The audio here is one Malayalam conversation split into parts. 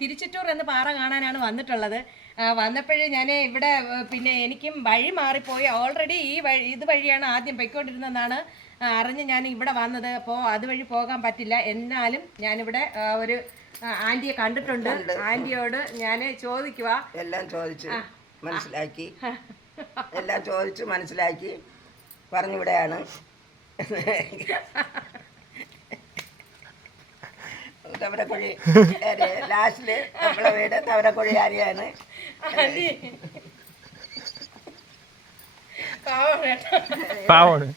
തിരിച്ചിട്ടൂർ എന്ന പാറ കാണാനാണ് വന്നിട്ടുള്ളത്. വന്നപ്പോഴേ ഞാൻ ഇവിടെ പിന്നെ എനിക്കും വഴി മാറിപ്പോയി. ഓൾറെഡി ഈ വഴി ഇത് വഴിയാണ് ആദ്യം പൊയ്ക്കൊണ്ടിരുന്നതെന്നാണ് അറിഞ്ഞ് ഞാൻ ഇവിടെ വന്നത്. അപ്പോൾ അതുവഴി പോകാൻ പറ്റില്ല. എന്നാലും ഞാനിവിടെ ഒരു ആന്റിയെ കണ്ടിട്ടുണ്ട്. ആന്റിയോട് ഞാൻ ചോദിക്കുക എല്ലാം ചോദിച്ചു മനസ്സിലാക്കി. എല്ലാം ചോദിച്ചു മനസ്സിലാക്കി പറഞ്ഞിവിടെയാണ്. തവരക്കുഴി. ലാസ്റ്റിൽ നമ്മളെ വീട് തവരക്കുഴി ആര്യാണ് പാവാണ്?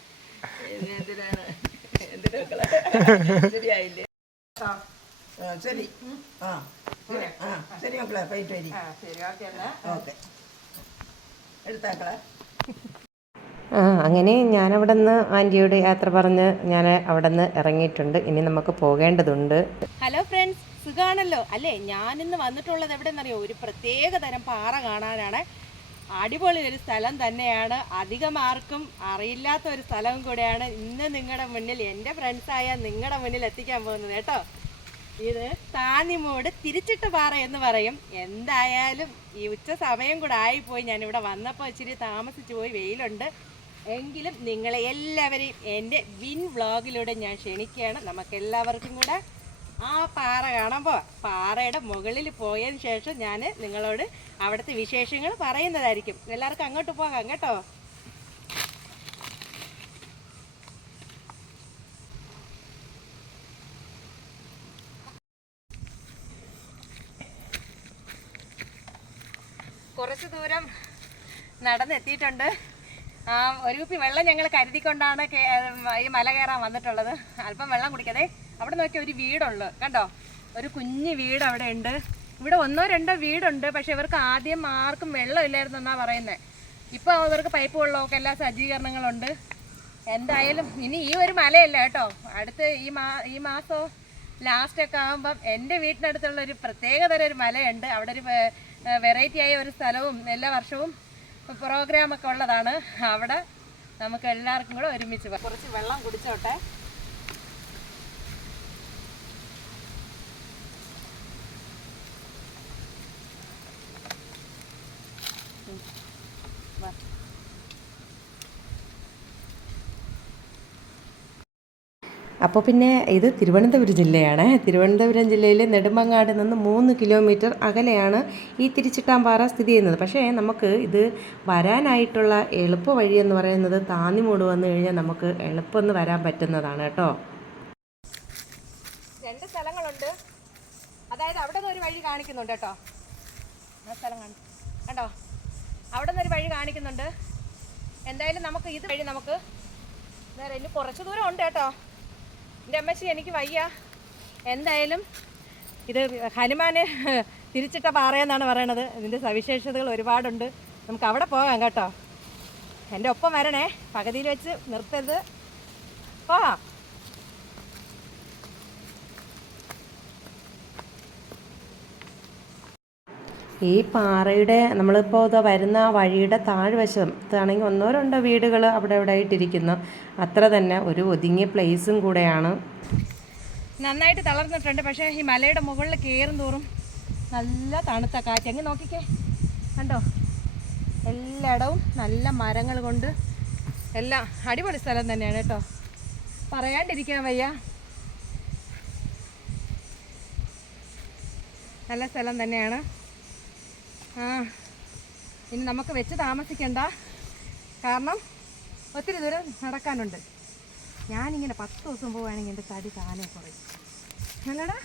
ശരിയായില്ലേ ശരി. ആ ശരി മക്കളെ പോയിട്ട് വരി. ശരി ഓക്കെ. എടുത്താക്കളെ. അങ്ങനെ ഞാൻ അവിടെ നിന്ന് ആന്റിയോട് യാത്ര പറഞ്ഞ് ഞാൻ അവിടെ നിന്ന് ഇറങ്ങിയിട്ടുണ്ട്. ഇനി നമുക്ക് പോകേണ്ടതുണ്ട്. ഹലോ ഫ്രണ്ട്സ് സുഖാണല്ലോ? അല്ലേ? ഇന്ന് വന്നിട്ടുള്ളത് എവിടെയെന്നറിയോ ഒരു പ്രത്യേക തരം പാറ കാണാനാണ്. അടിപൊളി ഒരു സ്ഥലം തന്നെയാണ്. അധികം ആർക്കും അറിയില്ലാത്ത ഒരു സ്ഥലവും കൂടെയാണ് ഇന്ന് നിങ്ങളുടെ മുന്നിൽ എന്റെ ഫ്രണ്ട്സായ നിങ്ങളുടെ മുന്നിൽ എത്തിക്കാൻ പോകുന്നത് കേട്ടോ. ഇത് താന്നിമൂട് തിരിച്ചിട്ട് പാറ എന്ന് പറയും. എന്തായാലും ഈ ഉച്ച സമയം കൂടെ ആയിപ്പോയി. ഇവിടെ വന്നപ്പോൾ ഇച്ചിരി താമസിച്ചു പോയി. വെയിലുണ്ട്. എങ്കിലും നിങ്ങളെ എല്ലാവരെയും എന്റെ വിൻ വ്ളോഗിലൂടെ ഞാൻ ക്ഷണിക്കുകയാണ്. നമുക്ക് എല്ലാവർക്കും കൂടെ ആ പാറ കാണുമ്പോൾ പാറയുടെ മുകളിൽ പോയതിന് ശേഷം ഞാൻ നിങ്ങളോട് അവിടുത്തെ വിശേഷങ്ങൾ പറയുന്നതായിരിക്കും. എല്ലാവർക്കും അങ്ങോട്ട് പോകാം കേട്ടോ. കുറച്ച് ദൂരം നടന്നെത്തിയിട്ടുണ്ട്. ഒരു കുപ്പി വെള്ളം ഞങ്ങൾ കരുതിക്കൊണ്ടാണ് കൊണ്ടാണ് ഈ മല കയറാൻ വന്നിട്ടുള്ളത്. അല്പം വെള്ളം കുടിക്കതേ അവിടെ നോക്കിയ ഒരു വീടുള്ളു. കണ്ടോ? ഒരു കുഞ്ഞു വീട് അവിടെ ഉണ്ട്. ഇവിടെ ഒന്നോ രണ്ടോ വീടുണ്ട്. പക്ഷെ ഇവർക്ക് ആദ്യം ആർക്കും വെള്ളം ഇല്ലായിരുന്നു എന്നാ പറയുന്നത് ഇപ്പോൾ ഇവർക്ക് പൈപ്പ് വെള്ളമൊക്കെ എല്ലാ സജ്ജീകരണങ്ങളുണ്ട്. എന്തായാലും ഇനി ഈ ഒരു മലയല്ല കേട്ടോ. അടുത്ത് ഈ മാ ഈ മാസം ലാസ്റ്റ് ഒക്കെ ആകുമ്പം എന്റെ വീട്ടിനടുത്തുള്ള ഒരു പ്രത്യേകതരം ഒരു മലയുണ്ട്. അവിടെ ഒരു വെറൈറ്റി ആയ ഒരു സ്ഥലവും എല്ലാ വർഷവും പ്രോഗ്രാം ഒക്കെ ഉള്ളതാണ് അവിടെ നമുക്ക് എല്ലാവർക്കും കൂടെ ഒരുമിച്ച്. കുറച്ച് വെള്ളം കുടിച്ചോട്ടെ അപ്പോൾ പിന്നെ ഇത് തിരുവനന്തപുരം ജില്ലയാണ്. തിരുവനന്തപുരം ജില്ലയിലെ നെടുമങ്ങാട് നിന്ന് മൂന്ന് കിലോമീറ്റർ അകലെയാണ് ഈ തിരിച്ചിട്ടാമ്പാറ സ്ഥിതി ചെയ്യുന്നത്. പക്ഷേ നമുക്ക് ഇത് വരാനായിട്ടുള്ള എളുപ്പ വഴി എന്ന് പറയുന്നത് താന്നിമൂട് വന്നു കഴിഞ്ഞാൽ നമുക്ക് എളുപ്പം വരാൻ പറ്റുന്നതാണ് കേട്ടോ. രണ്ട് സ്ഥലങ്ങളുണ്ട്. അതായത് അവിടെ നിന്ന് ഒരു വഴി കാണിക്കുന്നുണ്ട് കേട്ടോ. ആ സ്ഥലം കാണി കണ്ടോ? അവിടെ വഴി കാണിക്കുന്നുണ്ട്. എന്തായാലും നമുക്ക് ഇത് വഴി നമുക്ക് നേരെ ഇനി കുറച്ച് ദൂരം ഉണ്ട് കേട്ടോ. എന്റെ അമ്മച്ചി എനിക്ക് വയ്യ. എന്തായാലും ഇത് ഹനുമാനെ തിരിച്ചിട്ട പാറയെന്നാണ് പറയണത്. ഇതിന്റെ സവിശേഷതകൾ ഒരുപാടുണ്ട്. നമുക്ക് അവിടെ പോകാം കേട്ടോ. എന്റെ ഒപ്പം വരണേ. പകുതിയിൽ വെച്ച് നിർത്തരുത്. പോകാം. ഈ പാറയുടെ നമ്മളിപ്പോൾ ഇത് വരുന്ന വഴിയുടെ താഴ്വശത്താണെങ്കിൽ ഒന്നോ രണ്ടോ വീടുകൾ അവിടെ ഇവിടെ ആയിട്ടിരിക്കുന്നു. അത്ര തന്നെ ഒരു ഒതുങ്ങിയ പ്ലേസും കൂടെയാണ്. നന്നായിട്ട് തളർന്നിട്ടുണ്ട്. പക്ഷേ ഈ മലയുടെ മുകളിൽ കയറും തോറും നല്ല തണുത്ത കാറ്റ്. അങ്ങ് നോക്കിക്കേ. കണ്ടോ? എല്ലായിടവും നല്ല മരങ്ങൾ കൊണ്ട് എല്ലാം അടിപൊളി സ്ഥലം തന്നെയാണ് കേട്ടോ. പറയാണ്ടിരിക്കാൻ വയ്യ. നല്ല സ്ഥലം തന്നെയാണ്. ഇനി നമുക്ക് വെച്ച് താമസിക്കണ്ട. കാരണം ഒത്തിരി ദൂരം നടക്കാനുണ്ട്. ഞാനിങ്ങനെ പത്ത് ദിവസം പോവുകയാണെങ്കിൽ എന്റെ തടി താനെ കുറയും. അല്ലടാ.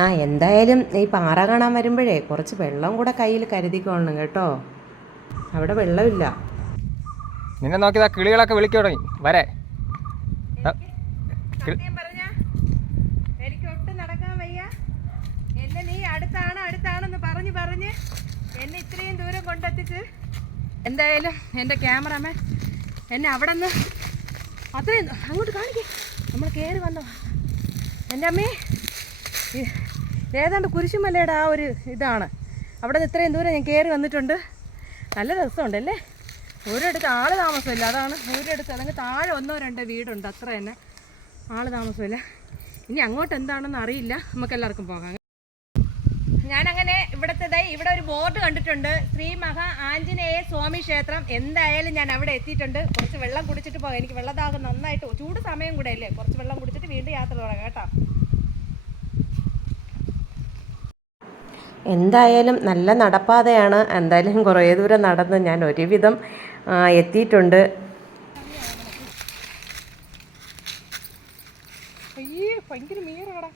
ആ എന്തായാലും ഈ പാറ കാണാൻ വരുമ്പോഴേ കുറച്ച് വെള്ളം കൂടെ കയ്യിൽ കരുതിക്കൊള്ളണം കേട്ടോ. അവിടെ വെള്ളമില്ല. നിന്നെ നോക്കിയതാ കിളികളൊക്കെ വിളിച്ചു തുടങ്ങി. വരെ സത്യം പറഞ്ഞ എനിക്ക് ഒട്ടും നടക്കാൻ വയ്യ എന്നെ നീ അടുത്താണ് അടുത്താണെന്ന് പറഞ്ഞ് പറഞ്ഞ് എന്നെ ഇത്രയും ദൂരം കൊണ്ടെത്തിച്ച് എന്തായാലും എന്റെ ക്യാമറമാൻ എന്നെ അവിടെ നിന്ന് അത്രയും അങ്ങോട്ട് കാണിക്കേ. നമ്മൾ കയറി വന്നു. എന്റെ അമ്മേ ഏതാണ്ട് കുരിശുമലയുടെ ആ ഒരു ഇതാണ്. അവിടെ നിന്ന് ഇത്രയും ദൂരം ഞാൻ കയറി വന്നിട്ടുണ്ട്. നല്ല രസമുണ്ടല്ലേ? ഒരിടത്ത് ആൾ താമസമില്ല. അതാണ് ഒരിടത്ത് അല്ലെങ്കിൽ താഴെ ഒന്നോ രണ്ടോ വീടുണ്ട്. അത്ര തന്നെ ആൾ താമസമില്ല. ഇനി അങ്ങോട്ട് എന്താണെന്ന് അറിയില്ല. നമുക്കെല്ലാവർക്കും പോകാം. ഞാനങ്ങനെ ഇവിടുത്തെ ഇവിടെ ഒരു ബോർഡ് കണ്ടിട്ടുണ്ട്. ശ്രീ മഹാ ആഞ്ജനേയ സ്വാമി ക്ഷേത്രം. എന്തായാലും ഞാൻ അവിടെ എത്തിയിട്ടുണ്ട്. കുറച്ച് വെള്ളം കുടിച്ചിട്ട് പോകാം. എനിക്ക് വെള്ളദാഹം നന്നായിട്ട് ചൂട് സമയം കൂടെ അല്ലേ? കുറച്ച് വെള്ളം കുടിച്ചിട്ട് വീണ്ടും യാത്ര തുടങ്ങാം കേട്ടോ. എന്തായാലും നല്ല നടപ്പാതയാണ്. എന്തായാലും കുറേ ദൂരം നടന്ന് ഞാൻ ഒരുവിധം എത്തിയിട്ടുണ്ട്. അയ്യേ ഭയങ്കര മീറാടാ.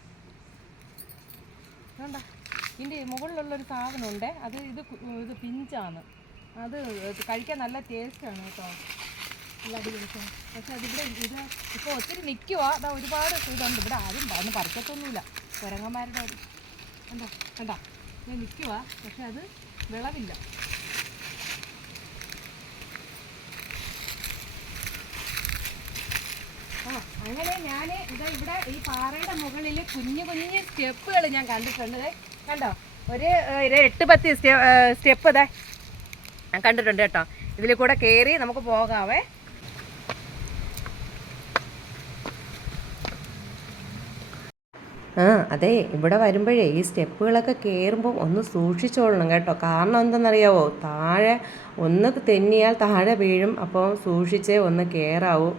വേണ്ട. ഇതിന്റെ മുകളിലുള്ളൊരു സാധനമുണ്ട്. അത് ഇത് ഇത് പിഞ്ചാണ്. അത് കഴിക്കാൻ നല്ല ടേസ്റ്റാണ് കേട്ടോ. നല്ല അടിപൊളി സാധനം. പക്ഷെ അതിവിടെ ഇത് ഇപ്പോൾ ഒത്തിരി നിൽക്കുക അതാ ഒരുപാട് ഇതുണ്ട്. ഇവിടെ ആരും അതൊന്നും പറിക്കത്തൊന്നുമില്ല. കുരങ്ങന്മാരുടെ ഒരു കണ്ടോ? കണ്ടോ? ഇത് നിൽക്കുക പക്ഷെ അത് വിളവില്ല. അങ്ങനെ ഞാൻ ഇതാ ഇവിടെ ഈ പാറയുടെ മുകളിൽ കുഞ്ഞു കുഞ്ഞു സ്റ്റെപ്പുകൾ ഞാൻ കണ്ടിട്ടുണ്ട്. കണ്ടോ? ഒരു എട്ട് പത്ത് സ്റ്റെപ്പ് ഇതാ. കണ്ടിട്ടുണ്ട് കേട്ടോ. ഇതിൽ കൂടെ കയറി നമുക്ക് പോകാവേ. ആ അതെ ഇവിടെ വരുമ്പോഴേ ഈ സ്റ്റെപ്പുകളൊക്കെ കയറുമ്പോൾ ഒന്ന് സൂക്ഷിച്ചോളണം കേട്ടോ. കാരണം എന്തെന്നറിയാവോ താഴെ ഒന്ന് തെന്നിയാൽ താഴെ വീഴും അപ്പോൾ സൂക്ഷിച്ചേ ഒന്ന് കയറാവൂ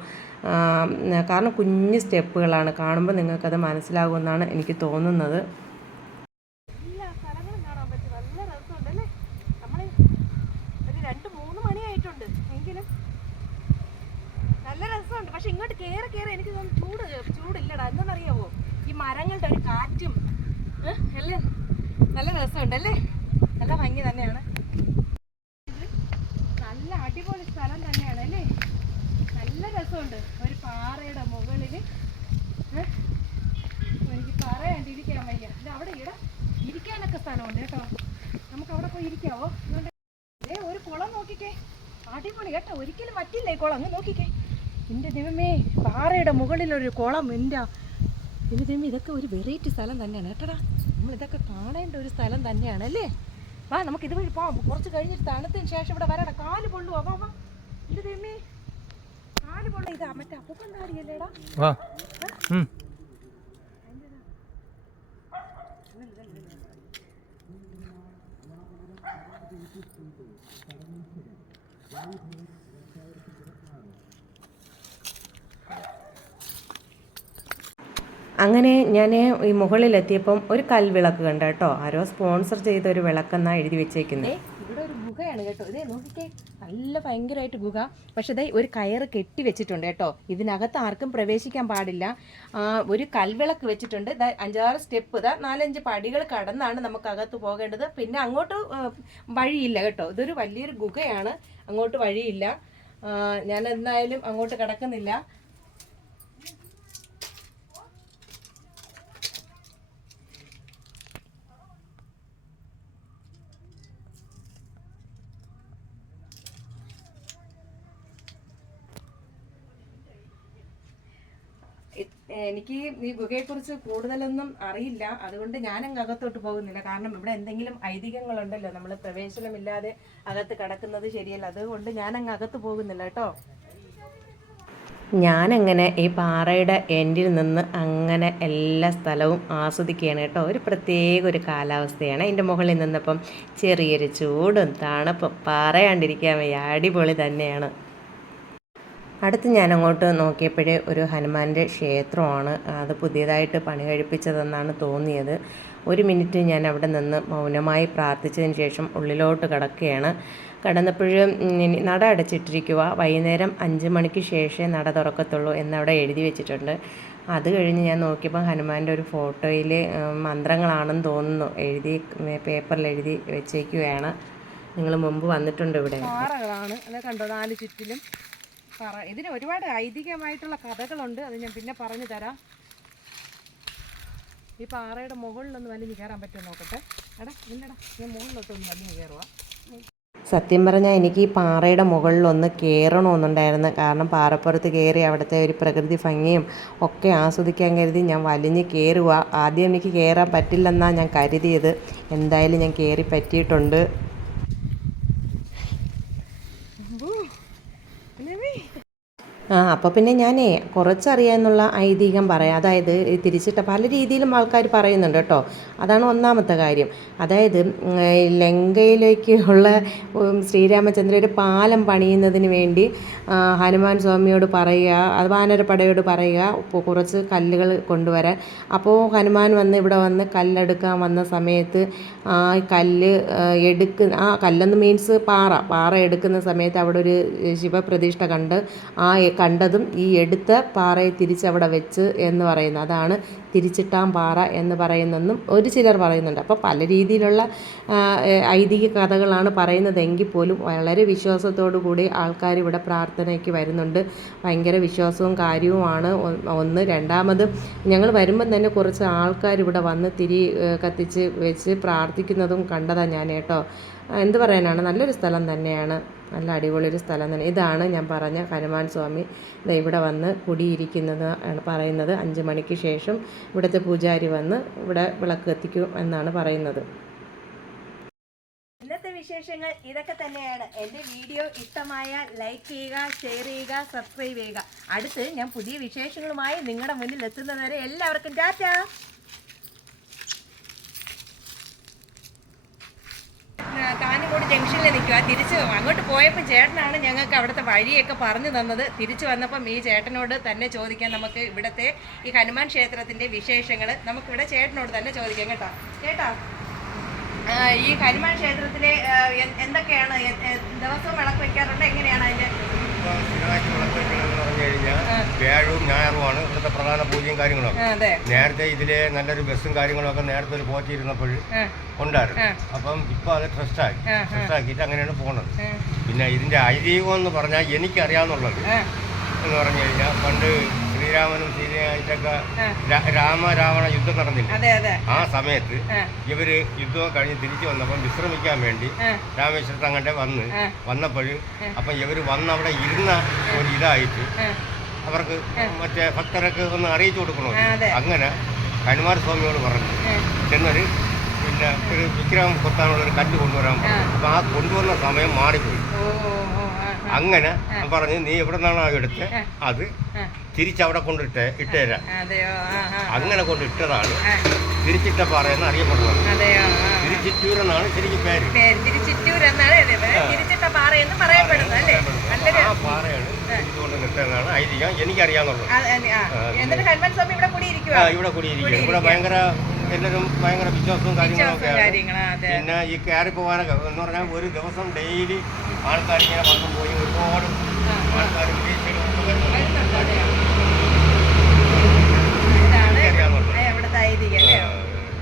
കാരണം കുഞ്ഞ് സ്റ്റെപ്പുകളാണ്. കാണുമ്പോൾ നിങ്ങൾക്കത് മനസ്സിലാകുമെന്നാണ് എനിക്ക് തോന്നുന്നത് എല്ലാ സ്ഥലങ്ങളും കാണാൻ പറ്റും നല്ല രസമുണ്ടല്ലേ നമ്മൾ ഒരു രണ്ട് മൂന്ന് മണിയായിട്ടുണ്ട് എങ്കിലും നല്ല രസമുണ്ട് പക്ഷെ ഇങ്ങോട്ട് കയറി കയറി എനിക്ക് തോന്നുന്നു ചൂട് ചൂടില്ലടാ. എന്താണെന്നറിയാവോ? ഈ മരങ്ങളുടെ ഒരു കാറ്റും അല്ലേ? നല്ല രസമുണ്ടല്ലേ നല്ല ഭംഗി തന്നെയാണ്. നല്ല അടിപൊളി സ്ഥലം തന്നെയാണ് അല്ലേ? നല്ല രസമുണ്ട്. ഒരു പാറയുടെ മുകളിൽ എനിക്ക് പറയാണ്ടിരിക്കാൻ വയ്യ. ഇത് അവിടെ ഇട. ഇരിക്കാനൊക്കെ സ്ഥലമുണ്ട് കേട്ടോ. നമുക്ക് അവിടെ പോയി ഇരിക്കാവോ? അതുകൊണ്ട് ഒരു കുളം നോക്കിക്കേ. അടിപൊളി കേട്ടോ. ഒരിക്കലും പറ്റില്ല കുളം. അങ്ങ് നോക്കിക്കേ. എന്റെ ദൈവമേ പാറയുടെ മുകളിലൊരു കുളം എന്റെ. എന്റെ ദൈവം ഇതൊക്കെ ഒരു വെറൈറ്റി സ്ഥലം തന്നെയാണ് കേട്ടടാ. നമ്മൾ ഇതൊക്കെ കാണേണ്ട ഒരു സ്ഥലം തന്നെയാണ് അല്ലേ? വാ നമുക്ക് ഇതുവഴി പോവാം. കുറച്ച് കഴിഞ്ഞിട്ട് തണുത്തതിന് ശേഷം ഇവിടെ വരണം കാൽ പൊള്ളുവാ? വാ വാ. എന്റെ ദൈവമേ കാൽ പൊള്ള ഇതാ മറ്റേ അപ്പൂപ്പൻ താടിയല്ലേടാ? വാ. ഉം. അങ്ങനെ ഞാൻ ഈ മുകളിലെത്തിയപ്പം ഒരു കൽവിളക്ക് കണ്ട കേട്ടോ. ആരോ സ്പോൺസർ ചെയ്ത ഒരു വിളക്കെന്നാണ് എഴുതി വെച്ചേക്കുന്നത് ഇവിടെ ഒരു ഗുഹയാണ് കേട്ടോ. ഇതേ നോക്കിക്കേ. നല്ല ഭയങ്കരമായിട്ട് ഗുഹ. പക്ഷെ ഇതേ ഒരു കയറ് കെട്ടി വെച്ചിട്ടുണ്ട് കേട്ടോ. ഇതിനകത്ത് ആർക്കും പ്രവേശിക്കാൻ പാടില്ല. ഒരു കൽവിളക്ക് വെച്ചിട്ടുണ്ട്. അഞ്ചാറ് സ്റ്റെപ്പ്. ഇതാ നാലഞ്ച് പടികൾ കടന്നാണ് നമുക്ക് അകത്ത് പോകേണ്ടത്. പിന്നെ അങ്ങോട്ട് വഴിയില്ല കേട്ടോ. ഇതൊരു വലിയൊരു ഗുഹയാണ്. അങ്ങോട്ട് വഴിയില്ല. ഞാൻ എന്തായാലും അങ്ങോട്ട് കിടക്കുന്നില്ല ഇത് എനിക്ക് ഈ ഗുഹയെക്കുറിച്ച് കൂടുതലൊന്നും അറിയില്ല. അതുകൊണ്ട് ഞാൻ അകത്തോട്ട് പോകുന്നില്ല. കാരണം ഇവിടെ എന്തെങ്കിലും ഐതിഹ്യങ്ങളുണ്ടല്ലോ. നമ്മൾ പ്രവേശനമില്ലാതെ അകത്ത് കടക്കുന്നത് ശരിയല്ല. അതുകൊണ്ട് ഞാൻ അകത്ത് പോകുന്നില്ല കേട്ടോ. ഞാനങ്ങനെ ഈ പാറയുടെ എൻഡിൽ നിന്ന് അങ്ങനെ എല്ലാ സ്ഥലവും ആസ്വദിക്കുകയാണ് കേട്ടോ. ഒരു പ്രത്യേക ഒരു കാലാവസ്ഥയാണ്. അതിന്റെ മുകളിൽ നിന്നപ്പം ചെറിയൊരു ചൂടും തണുപ്പും പറയാണ്ടിരിക്കാൻ വയ്യ. അടിപൊളി തന്നെയാണ്. അടുത്ത് ഞാൻ അങ്ങോട്ട് നോക്കിയപ്പോഴേ ഒരു ഹനുമാന്റെ ക്ഷേത്രമാണ്. അത് പുതിയതായിട്ട് പണി കഴിപ്പിച്ചതെന്നാണ് തോന്നിയത്. ഒരു മിനിറ്റ് ഞാൻ അവിടെ നിന്ന് മൗനമായി പ്രാർത്ഥിച്ചതിന് ശേഷം ഉള്ളിലോട്ട് കിടക്കുകയാണ്. കടന്നപ്പോഴും നട അടച്ചിട്ടിരിക്കുക വൈകുന്നേരം അഞ്ച് മണിക്ക് ശേഷമേ നട തുറക്കത്തുള്ളൂ എന്നവിടെ എഴുതി വെച്ചിട്ടുണ്ട്. അത് കഴിഞ്ഞ് ഞാൻ നോക്കിയപ്പോൾ ഹനുമാന്റെ ഒരു ഫോട്ടോയിൽ മന്ത്രങ്ങളാണെന്ന് തോന്നുന്നു. എഴുതി പേപ്പറിൽ എഴുതി വെച്ചേക്കുകയാണ്. നിങ്ങൾ മുമ്പ് വന്നിട്ടുണ്ട് ഇവിടെ. കണ്ടോ? നാല് ചുറ്റിലും പറ. ഇതിന് ഒരുപാട് ഐതിഹ്യമായിട്ടുള്ള കഥകളുണ്ട്. അത് ഞാൻ പിന്നെ പറഞ്ഞു തരാം. ഈ പാറയുടെ മുകളിലൊന്ന് വലിഞ്ഞ് കയറാൻ പറ്റുമോ നോക്കട്ടെ. എടാ ഇല്ലടാ ഞാൻ മുകളിലോട്ടൊന്ന് വലിഞ്ഞ് കയറുക സത്യം പറഞ്ഞാൽ എനിക്ക് ഈ പാറയുടെ മുകളിലൊന്ന് കയറണമെന്നുണ്ടായിരുന്നു. കാരണം പാറപ്പുറത്ത് കയറി അവിടുത്തെ ഒരു പ്രകൃതി ഭംഗിയും ഒക്കെ ആസ്വദിക്കാൻ കരുതി ഞാൻ വലിഞ്ഞ് കയറുക ആദ്യം എനിക്ക് കയറാൻ പറ്റില്ലെന്നാണ് ഞാൻ കരുതിയത്. എന്തായാലും ഞാൻ കയറി പറ്റിയിട്ടുണ്ട് ഊ, ആ അപ്പോൾ പിന്നെ ഞാനേ കുറച്ചറിയാമെന്നുള്ള ഐതിഹ്യം പറയാം. അതായത് തിരിച്ചിട്ട പല രീതിയിലും ആൾക്കാർ പറയുന്നുണ്ട് കേട്ടോ. അതാണ് ഒന്നാമത്തെ കാര്യം. അതായത് ലങ്കയിലേക്കുള്ള ശ്രീരാമചന്ദ്രൻ ഒരു പാലം പണിയുന്നതിന് വേണ്ടി ഹനുമാൻ സ്വാമിയോട് പറയുക അത് വാനരപ്പടയോട് പറയുക കുറച്ച് കല്ലുകൾ കൊണ്ടുവരാൻ. അപ്പോൾ ഹനുമാൻ വന്ന് ഇവിടെ വന്ന് കല്ലെടുക്കാൻ വന്ന സമയത്ത് ആ കല്ല് എടുക്ക ആ കല്ലെന്ന് മീൻസ് പാറ. പാറ എടുക്കുന്ന സമയത്ത് അവിടെ ഒരു ശിവപ്രതിഷ്ഠ കണ്ട് ആ കണ്ടതും ഈ എടുത്ത പാറയെ തിരിച്ചവിടെ വെച്ച് എന്ന് പറയുന്നത്. അതാണ് തിരിച്ചിട്ടാൻ പാറ എന്ന് പറയുന്നെന്നും ഒരു ചിലർ പറയുന്നുണ്ട്. അപ്പോൾ പല രീതിയിലുള്ള ഐതിഹ്യ കഥകളാണ് പറയുന്നതെങ്കിൽ പോലും വളരെ വിശ്വാസത്തോടു കൂടി ആൾക്കാർ ഇവിടെ പ്രാർത്ഥനയ്ക്ക് വരുന്നുണ്ട്. ഭയങ്കര വിശ്വാസവും കാര്യവുമാണ് ഒന്ന്. രണ്ടാമത് ഞങ്ങൾ വരുമ്പം തന്നെ കുറച്ച് ആൾക്കാർ ഇവിടെ വന്ന് തിരി കത്തിച്ച് വെച്ച് പ്രാർത്ഥിക്കുന്നതും കണ്ടതാണ് ഞാൻ കേട്ടോ. എന്ത് പറയാനാണ്? നല്ലൊരു സ്ഥലം തന്നെയാണ്. നല്ല അടിപൊളി ഒരു സ്ഥലം തന്നെ. ഇതാണ് ഞാൻ പറഞ്ഞ ഹനുമാൻ സ്വാമി ഇവിടെ വന്ന് കുടിയിരിക്കുന്നത് ആണ് പറയുന്നത്. അഞ്ച് മണിക്ക് ശേഷം ഇവിടുത്തെ പൂജാരി വന്ന് ഇവിടെ വിളക്ക് കത്തിക്കും എന്നാണ് പറയുന്നത്. ഇന്നത്തെ വിശേഷങ്ങൾ ഇതൊക്കെ തന്നെയാണ്. എന്റെ വീഡിയോ ഇഷ്ടമായ ലൈക്ക് ചെയ്യുക ഷെയർ ചെയ്യുക സബ്സ്ക്രൈബ് ചെയ്യുക. അടുത്ത് ഞാൻ പുതിയ വിശേഷങ്ങളുമായി നിങ്ങളുടെ മുന്നിൽ എത്തുന്നതുവരെ എല്ലാവർക്കും ടാറ്റാ! കാഞ്ഞങ്ങോട് ജംഗ്ഷനിൽ നിൽക്കുക. തിരിച്ച് അങ്ങോട്ട് പോയപ്പോൾ ചേട്ടനാണ് ഞങ്ങൾക്ക് അവിടുത്തെ വഴിയൊക്കെ പറഞ്ഞു തന്നത്. തിരിച്ചു വന്നപ്പം ഈ ചേട്ടനോട് തന്നെ ചോദിക്കാം നമുക്ക് ഇവിടുത്തെ ഈ ഹനുമാൻ ക്ഷേത്രത്തിന്റെ വിശേഷങ്ങൾ നമുക്കിവിടെ ചേട്ടനോട് തന്നെ ചോദിക്കാം കേട്ടോ. ചേട്ടാ ഈ ഹനുമാൻ ക്ഷേത്രത്തിലെ എന്തൊക്കെയാണ്? ദിവസവും വിളക്ക് വെക്കാറുണ്ട് എങ്ങനെയാണ് വിളക്കെടുക്കണമെന്ന് പറഞ്ഞു കഴിഞ്ഞാൽ വ്യാഴവും ഞായറുമാണ് ഇവിടുത്തെ പ്രധാന പൂജയും കാര്യങ്ങളൊക്കെ നേരത്തെ ഇതിലെ നല്ലൊരു ബസ്സും കാര്യങ്ങളൊക്കെ നേരത്തെ ഒരു പോറ്റിയിരുന്നപ്പോൾ ഉണ്ടായിരുന്നു. അപ്പം ഇപ്പൊ അത് ട്രസ്റ്റാക്കി. ട്രസ്റ്റാക്കിയിട്ട് അങ്ങനെയാണ് പോണത്. പിന്നെ ഇതിന്റെ ഐതിഹ്യം എന്ന് പറഞ്ഞാൽ എനിക്കറിയാവുന്നുള്ളത് എന്ന് പറഞ്ഞു കഴിഞ്ഞാൽ പണ്ട് ശ്രീരാമനും സീതയായിട്ടൊക്കെ. രാമ രാവണ യുദ്ധം നടന്നില്ല? ആ സമയത്ത് ഇവർ യുദ്ധം കഴിഞ്ഞ് തിരിച്ചു വന്നപ്പം വിശ്രമിക്കാൻ വേണ്ടി രാമേശ്വര രാമേശ്വരത്ത് അങ്ങോട്ട് വന്ന്. വന്നപ്പോഴും അപ്പം ഇവർ വന്ന് അവിടെ ഇരുന്ന ഒരു ഇതായിട്ട് അവർക്ക് മറ്റേ ഭക്തരൊക്കെ ഒന്ന് അറിയിച്ചു കൊടുക്കണോ അങ്ങനെ ഹനുമാൻ സ്വാമിയോട് പറഞ്ഞു. ചെന്നൊരു പിന്നെ ഒരു വിഗ്രഹം കൊത്താനുള്ള ഒരു കല്ല് കൊണ്ടുവരാൻ പറഞ്ഞു. അപ്പൊ ആ കൊണ്ടുവന്ന സമയം മാറിപ്പോയി. അങ്ങനെ പറഞ്ഞു നീ എവിടെ നിന്നാണോ എടുത്ത് അത് തിരിച്ചവിടെ കൊണ്ടിട്ട് ഇട്ടേരാ അങ്ങനെ കൊണ്ട് ഇട്ടതാണ്. തിരിച്ചിട്ട പാറയെന്ന് അറിയപ്പെടുന്നത് തിരിച്ചിറ്റൂർ ആ. ശരിക്കും പേര്. പേര് തിരുച്ചിറ്റൂർ എന്നാണ് ഇത്. തിരിച്ചിട്ട പാറ എന്ന് പറയപ്പെടുന്നത് അല്ലേ? നല്ലൊരു ആ. പാറയാണ് നിൽക്കുന്നതാണ് ഐതിഹ്യം. എനിക്കറിയാന്നുള്ളത്. ഇവിടെ കൂടി ഇരിക്കുക ആ ഇവിടെ കൂടിയിരിക്കും ഇവിടെ ഭയങ്കര എല്ലാവരും ഭയങ്കര വിശ്വാസവും കാര്യങ്ങളൊക്കെയാണ്. പിന്നെ ഈ കയറി പോകാനൊക്കെ എന്ന് പറഞ്ഞാൽ ഒരു ദിവസം ഡെയിലി ആൾക്കാർ ഇങ്ങനെ വന്നു പോയി. ഒരുപാട് ആൾക്കാർ വിദേശികളും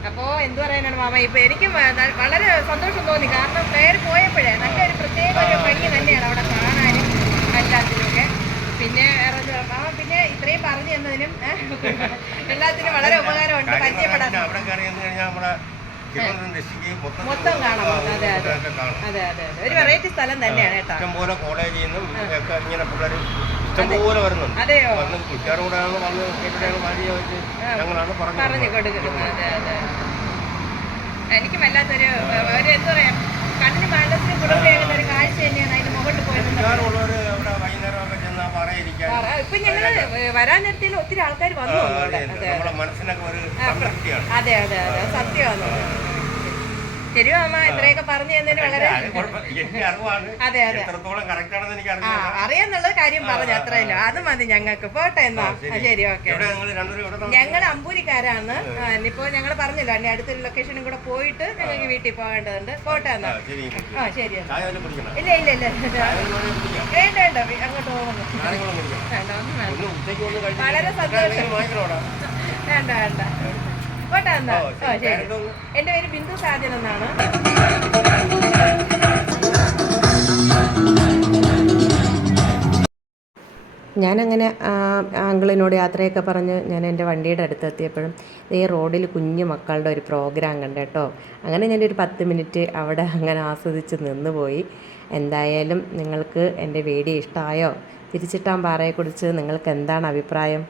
അപ്പോ എന്തു പറയാനാണ് മാമ? ഇപ്പൊ എനിക്കും വളരെ സന്തോഷം തോന്നി. കാരണം പേര് പോയപ്പോഴേ നല്ലൊരു പ്രത്യേക ഒരു ഭംഗി തന്നെയാണ് അവിടെ കാണാനും എല്ലാത്തിനുമൊക്കെ പിന്നെ പിന്നെ ഇത്രയും പറഞ്ഞു തന്നതിനും എല്ലാത്തിനും വളരെ ഉപകാരമുണ്ട്. പരിചയപ്പെടാൻ മൊത്തം കാണാം അതെ അതെ അതെ. അതെ ഒരു വെറൈറ്റി സ്ഥലം തന്നെയാണ് കേട്ടോ. ഇഷ്ടംപോലെ കോളേജിൽ നിന്നും ഒക്കെ ഇങ്ങനെ പിള്ളേർ ഇഷ്ടംപോലെ വരുന്നുണ്ട്. അതെയോ? വന്ന് വന്ന് വെച്ച് ഞങ്ങളാണ് പറഞ്ഞു പറഞ്ഞു കൊടുക്കുന്നത്. അതെ അതെ എനിക്കും വല്ലാത്തൊരു ഒരു എന്താ പറയാ കണ്ണിന് മനസ്സിന് കുടുംബ ഒരു കാഴ്ച തന്നെയാണ് അതിന് മുകളിൽ പോയി നിന്ന് ഇപ്പൊ ഞങ്ങൾ വരാൻ നേരത്തിൽ ഒത്തിരി ആൾക്കാർ വന്നു നമ്മുടെ മനസ്സിനൊക്കെ ഒരു അതെ അതെ അതെ. സത്യമാണ്. ശരിയോ അമ്മ ഇത്രയൊക്കെ പറഞ്ഞു തന്നതിന് വളരെ അത് അതെ ആ അറിയില്ല അറിയാന്നുള്ള കാര്യം പറഞ്ഞു അത്രയല്ലോ. അത് മതി ഞങ്ങൾക്ക്. പോട്ടെ എന്നാ. ശരി. ഓക്കെ? ഞങ്ങൾ അമ്പൂരിക്കാരാണ്. ആ, ഇനിയിപ്പോ ഞങ്ങൾ പറഞ്ഞല്ലോ അന്നെ അടുത്തൊരു ലൊക്കേഷനും കൂടെ പോയിട്ട് ഞങ്ങൾക്ക് വീട്ടിൽ പോകേണ്ടതുണ്ട്. പോട്ടെ എന്നാ. ആ, ശരി ശരി ഇല്ല ഇല്ല ഇല്ല. വേണ്ട വേണ്ട. അങ്ങോട്ട് പോകുന്നു. വേണ്ട ഒന്നും വളരെ സന്തോഷം. വേണ്ട വേണ്ട. എന്നാ? ഓ, ശരി. എന്റെ പേര് ബിന്ദു സാജൻ എന്നാണ്. ഞാനങ്ങനെ ആങ്കിളിനോട് അങ്കിളിനോട് യാത്രയൊക്കെ പറഞ്ഞ് ഞാൻ എന്റെ വണ്ടിയുടെ അടുത്ത് എത്തിയപ്പോഴും ഈ റോഡിൽ കുഞ്ഞു മക്കളുടെ ഒരു പ്രോഗ്രാം കണ്ട് കേട്ടോ അങ്ങനെ ഞാനൊരു പത്ത് മിനിറ്റ് അവിടെ അങ്ങനെ ആസ്വദിച്ച് നിന്ന് പോയി എന്തായാലും നിങ്ങൾക്ക് എന്റെ വീഡിയോ ഇഷ്ടമായോ? തിരിച്ചിട്ടാൻ പാറയെക്കുറിച്ച് നിങ്ങൾക്ക് എന്താണ് അഭിപ്രായം?